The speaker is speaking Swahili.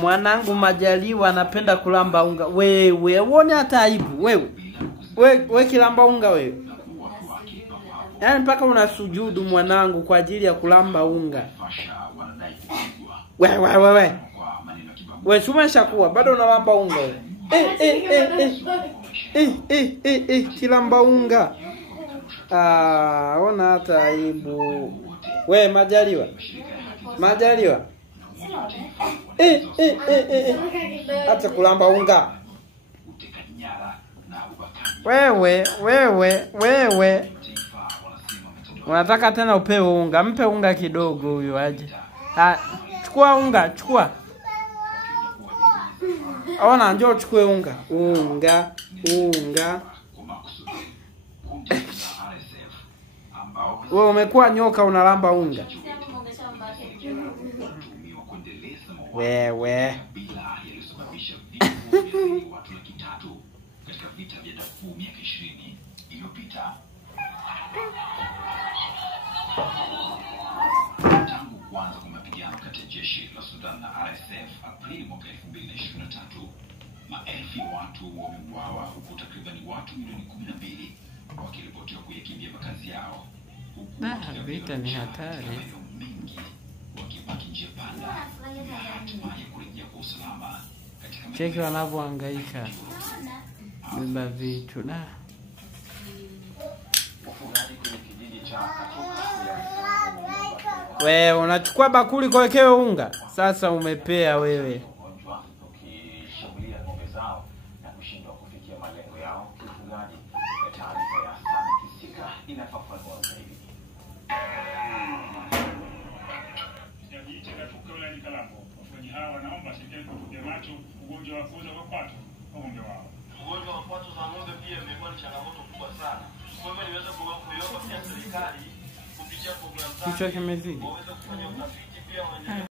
Mwanangu Majaliwa anapenda kulamba unga. Wewe uone hata aibu wewe. Wewe kilamba unga wewe. Yaani mpaka unasujudu mwanangu kwa ajili ya kulamba unga. Wewe. Wewe umeshakuwa bado unalamba unga wewe. Kilamba unga. Ona hata aibu. Wewe Majaliwa. Acha kulamba unga. Wewe. Unataka tena upewe unga. Mpe unga kidogo huyo aje. Chukua unga. Ona njoo chukue unga. Wewe umekuwa nyoka unalamba unga. Wewe. Tangu kuanza kwa mapigano kati ya jeshi la Sudan na RSF Aprili mwaka 2023, maelfu ya watu wameuawa huku takriban watu milioni 12 wakiripotiwa kuyakimbia makazi yao. Vita ni hatari. Wakibaki njia panda na hatimaye kurejea kwa usalama katika Cheki wanavyohangaika beba vitu na wewe unachukua bakuli kuwekewe unga. Sasa umepea wewe. Ukishambulia ng'ombe zao na kushindwa kufikia malengo yao. Kifungaji taarifa ya Sami Kisika inafafanua zaidi. Sijajiti katika wilaya Kalambo. Wafugaji hawa wanaomba serikali kutupia macho ugonjwa wa kuoza kwa kwato kwa ng'ombe wao. Ugonjwa wa kwato za ng'ombe pia imekuwa ni changamoto kubwa sana. Kwa hivyo niweza kuiomba pia serikali kupitia programu Kichwa kimezidi. waweze kufanya utafiti pia